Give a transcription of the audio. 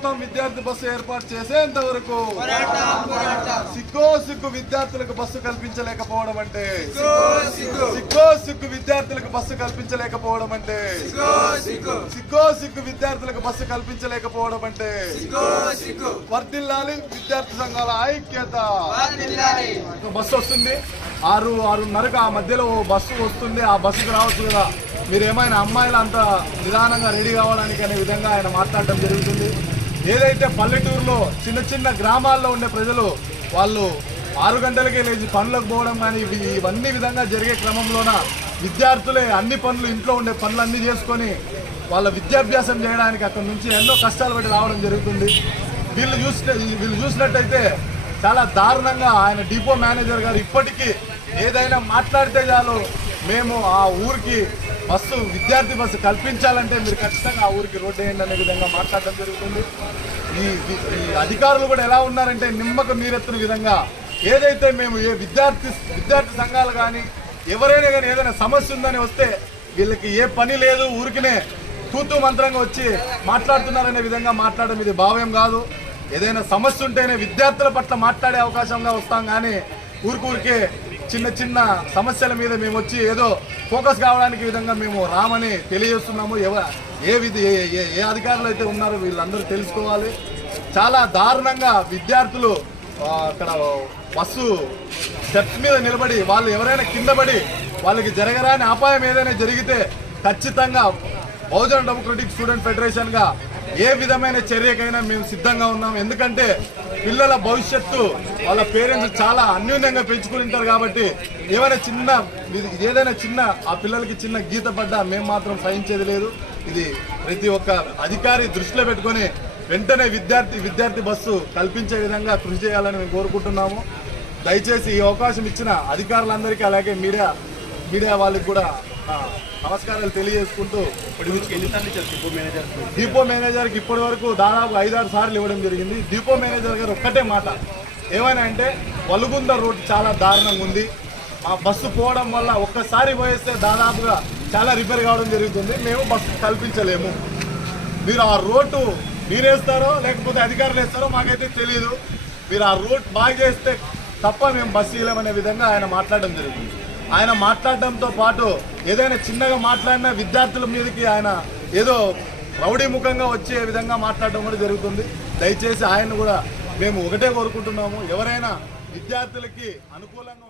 విద్యార్థి బస్సు ఏర్పాటు చేసేంత వరకు సిగ్గో సిగ్గు విద్యార్థులకు బస్సు కల్పించలేకపోవడం అంటే సిగ్గో సిగ్గు. విద్యార్థులకు బస్సు కల్పించలేకపోవడం అంటే సిగ్గో సిగ్గు. విద్యార్థులకు బస్సు కల్పించలేకపోవడం అంటే వర్దిల్లాలి విద్యార్థి సంఘాల ఐక్యత. బస్సు వస్తుంది. ఆరు ఆరున్నరకు ఆ మధ్యలో బస్సు వస్తుంది. ఆ బస్సుకు రావచ్చు కదా. మీరు ఏమైనా అమ్మాయిలు అంత నిదానంగా రెడీ కావడానికి అనే విధంగా ఆయన మాట్లాడటం జరుగుతుంది. ఏదైతే పల్లెటూరులో చిన్న చిన్న గ్రామాల్లో ఉండే ప్రజలు వాళ్ళు ఆరు గంటలకే లేచి పనులకు పోవడం కానీ ఇవన్నీ విధంగా జరిగే క్రమంలోన విద్యార్థులే అన్ని పనులు ఇంట్లో ఉండే పనులన్నీ చేసుకొని వాళ్ళ విద్యాభ్యాసం చేయడానికి అక్కడ నుంచి ఎన్నో కష్టాలు పడి రావడం జరుగుతుంది. వీళ్ళు చూసిన వీళ్ళు చూసినట్టయితే చాలా దారుణంగా ఆయన డిపో మేనేజర్ గారు ఇప్పటికీ ఏదైనా మాట్లాడితే చాలు మేము ఆ ఊరికి బస్సు విద్యార్థి బస్సు కల్పించాలంటే మీరు ఖచ్చితంగా ఆ ఊరికి రోడ్డు వేయండి అనే విధంగా మాట్లాడడం జరుగుతుంది. ఈ ఈ- అధికారులు కూడా ఎలా ఉన్నారంటే నిమ్మకు నీరెత్తిన విధంగా ఏదైతే మేము ఏ విద్యార్థి విద్యార్థి సంఘాలు కానీ ఎవరైనా కానీ ఏదైనా సమస్య ఉందని వస్తే వీళ్ళకి ఏ పని లేదు ఊరికినే తూతూ మంత్రంగా వచ్చి మాట్లాడుతున్నారనే విధంగా మాట్లాడడం ఇది భావ్యం కాదు. ఏదైనా సమస్య ఉంటేనే విద్యార్థుల పట్ల మాట్లాడే అవకాశంగా వస్తాం కానీ ఊరికూరికే చిన్న చిన్న సమస్యల మీద మేము వచ్చి ఏదో ఫోకస్ కావడానికి విధంగా మేము రామని తెలియజేస్తున్నాము. ఎవ ఏ విధి ఏ- ఏ- ఏ అధికారులు అయితే ఉన్నారో వీళ్ళందరూ తెలుసుకోవాలి. చాలా దారుణంగా విద్యార్థులు అక్కడ బస్సు స్టెప్స్ మీద నిలబడి వాళ్ళు ఎవరైనా కింద పడి వాళ్ళకి జరగరాని అపాయం ఏదైనా జరిగితే ఖచ్చితంగా బహుజన డెమోక్రటిక్ స్టూడెంట్ ఫెడరేషన్గా ఏ విధమైన చర్యకైనా మేము సిద్ధంగా ఉన్నాం. ఎందుకంటే పిల్లల భవిష్యత్తు వాళ్ళ పేరెంట్స్ చాలా అన్యూన్యంగా పెంచుకుంటారు కాబట్టి ఏమైనా చిన్న ఇది ఏదైనా చిన్న ఆ పిల్లలకి చిన్న గీత పడ్డా మేము మాత్రం సహించేది లేదు. ఇది ప్రతి ఒక్క అధికారి దృష్టిలో పెట్టుకొని వెంటనే విద్యార్థి విద్యార్థి బస్సు కల్పించే విధంగా కృషి చేయాలని మేము కోరుకుంటున్నాము. దయచేసి ఈ అవకాశం ఇచ్చిన అధికారులందరికీ అలాగే మీడియా మీడియా వాళ్ళకి కూడా నమస్కారాలు తెలియజేసుకుంటూ డిపో మేనేజర్కి ఇప్పటి వరకు దాదాపు ఐదారు సార్లు ఇవ్వడం జరిగింది. డిపో మేనేజర్ గారు ఒక్కటే మాట. ఏమైనా అంటే వలుగుంద రోడ్ చాలా దారుణంగా ఉంది. ఆ బస్సు పోవడం వల్ల ఒక్కసారి పోయేస్తే దాదాపుగా చాలా రిపేర్ కావడం జరుగుతుంది. మేము బస్సు కల్పించలేము. మీరు ఆ రోడ్డు మీరేస్తారో లేకపోతే అధికారులు వేస్తారో మాకైతే తెలియదు మీరు ఆ రోడ్ బాగా చేస్తే తప్ప మేము బస్సు ఇవ్వలేమనే విధంగా ఆయన మాట్లాడడం జరిగింది. ఆయన మాట్లాడడంతో పాటు ఏదైనా చిన్నగా మాట్లాడినా విద్యార్థుల మీదకి ఆయన ఏదో రౌడీ ముఖంగా వచ్చే విధంగా మాట్లాడడం కూడా జరుగుతుంది. దయచేసి ఆయన కూడా మేము ఒకటే కోరుకుంటున్నాము. ఎవరైనా విద్యార్థులకి అనుకూలంగా